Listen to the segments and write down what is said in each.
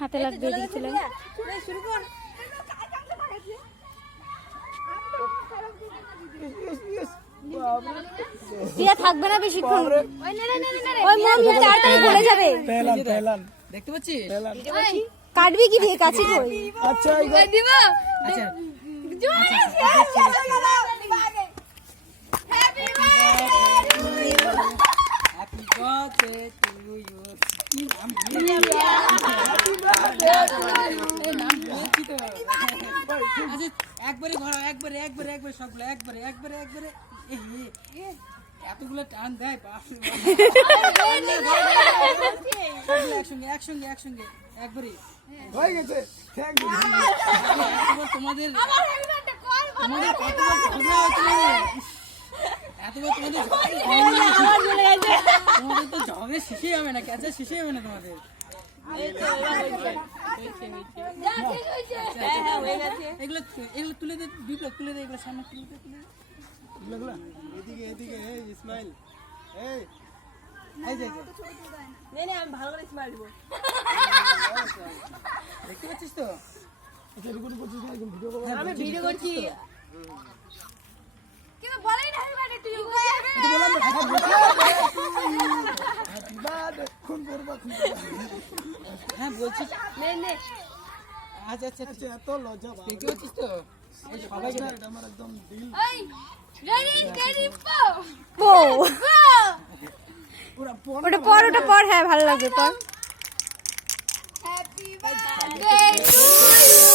হাতে লাগবে দিয়েছিলাম। থাকবে না বেশিক্ষণ, ওই মমি তাড়াতাড়ি ভরে যাবে। দেখতে পাচ্ছিস? কাটবি কি দিয়ে কাছি কই? আচ্ছা দিব আচ্ছা হ্যাপি বার্থডে টু ইউ। একবারে ঘোরা, একবারে একবারে একবারে সবগুলো একবারে একবারে একবারে এতগুলো টান দেয় একসঙ্গে একসঙ্গে একসঙ্গে একবারে হয়ে গেছে। Thank you. তোমাদের তোমাদের কতবার ঝগড়া হয়েছিল, এতবার তোমাদের তোমাদের তো ঝগড়া শেষই হবে না, ক্যাচা শেষই হবে না তোমাদের। এগুলো এগুলো তুলে দে, দুটো তুলে দে, এগুলো সামনে তুলে দে, তুলে এগুলো এদিকে এদিকে, এই ইসমাইল, এই এই যে আমি ভালো করে স্মাইল দিব। দেখতে পাচ্ছিস তো? আচ্ছা রেকর্ড করছিস না, এখন ভিডিও করব। আমি ভিডিও করছি। কেন বলাই না বাড়ি তুই? হ্যাপি বার্থডে, খুন করবা খুন। হ্যাঁ বলছি। নে নে আচ্ছা আচ্ছা আচ্ছা এত লজ্জা বাবা। দেখতে পাচ্ছিস তো? এই সবাইকে না, এটা আমার একদম দিল ওই রেডি রেডি পো পুরো পন। ওটা পর হ্যাঁ ভালো লাগবে পর। Happy birthday to you,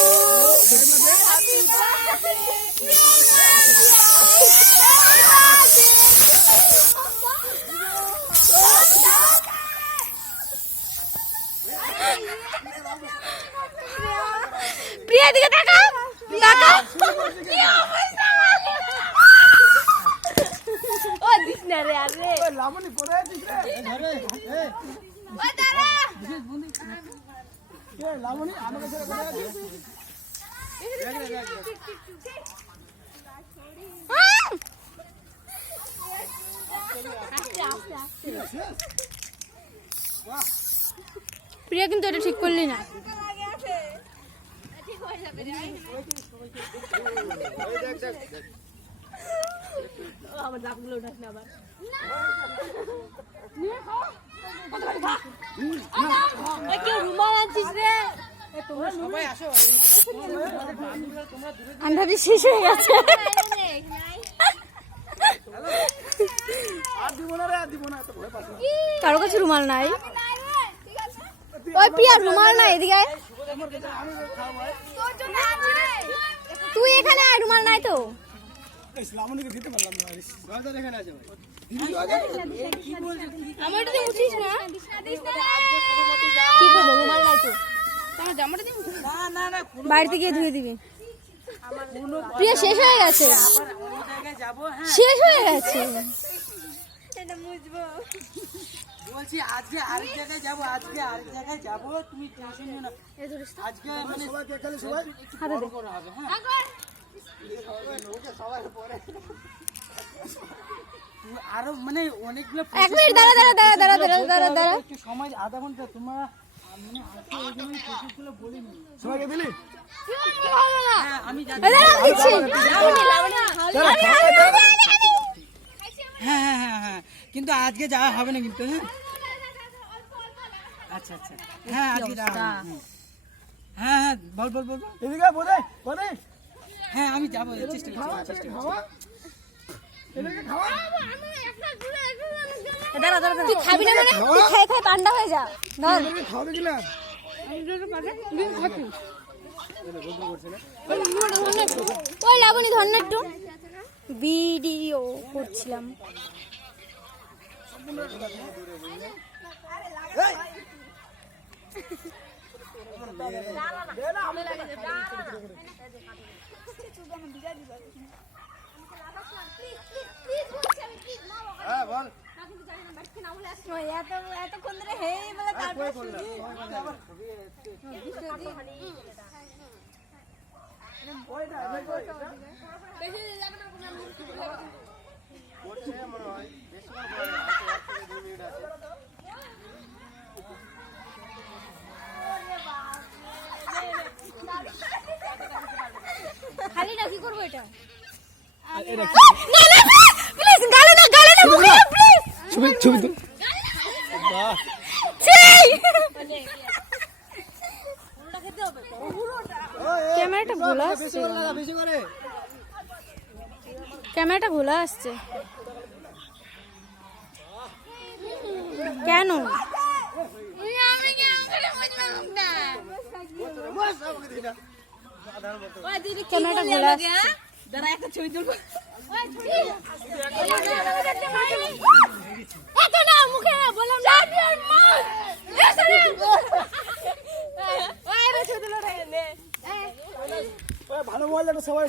happy Priya দিকে তাকাও তাকাও। কি অবস্থা ও দিস না রে আরে ওই লামনি পড়ে আছিস রে। ধরে এই ওই দাঁড়া বিশেষ বন্ধু এই লামনি আমার কাছে পড়ে আছিস। প্রিয়া কিন্তু এটা ঠিক করলি না। আমার দাঁতগুলো উঠাস না আবার। ওই কেউ রুমাল আনছিস রে? তোমরা সবাই আসো। আমি ভাবছি শেষ হয়ে গেছে। আর দিব না রে, আর দিব না, এত ভয় পাস না। কারো কাছে রুমাল নাই? ওই প্রিয়া রুমাল নাই, এদিকে আয়। তুই এখানে আয়, রুমাল নাই তো। এই লামনিকে দিতে পারলাম না। রাজা এখানে আছে ভাই। আমার এটা মুছিস না। কি করবো, রুমাল নাই তো। আমার জামাটা দিয়ে না না না বাড়িতে গিয়ে ধুয়ে দিবি। প্রিয়া শেষ হয়ে গেছে, আবার অন্য জায়গায় যাবো। হ্যাঁ শেষ হয়ে গেছে। বলছি আজকে আরেক জায়গায় যাবো, আজকে আরেক জায়গায় যাবো, তুমি টেনশন নিও না। আজকে মানে সবাইকে এখানে সবাই বড় করা হবে। হ্যাঁ আরো মানে অনেকগুলো এক মিনিট দাঁড়া। একটু সময় আধা ঘন্টা তোমরা মানে আজকে ওই জন্য প্রসেসগুলো বলিনি। সবাইকে দিলি। হ্যাঁ আমি জানি। হ্যাঁ হ্যাঁ হ্যাঁ হ্যাঁ কিন্তু আজকে যাওয়া হবে না কিন্তু। হ্যাঁ আচ্ছা আচ্ছা হ্যাঁ আজকে যাওয়া হবে না। হ্যাঁ হ্যাঁ বল বল বল বল। এদিকে বোধে বোধে হ্যাঁ আমি যাবো, চেষ্টা করছি। খাওয়া এদিকে খাওয়া। তুই খাবি না মানে? তুই খেয়ে খেয়ে পান্ডা হয়ে যা। ধর এদিকে খাওয়া দিলাম। ওই লাবণী ধর না একটু, ভিডিও করছিলাম। হ্যাঁ বল। এতক্ষণ ধরে হেই বলে তারপর প্লিজ গালে না মুখে প্লিজ ছবি ছবি তো বাহ ক্যামেরাটা ভুল আসছে বেশি করে ক্যামেরাটা ভুল আসছে কেন ওই দিদি কি ক্যামেরাটা করলি ভুল আমাকে, আসছে হ্যাঁ? দাঁড়া একটা ছবি তুলবো। এত না মুখে বললাম চ্যাম্পিয়ন মার ওই রে ছবি তুলো রে, নে। ভালো মোবাইল সবাই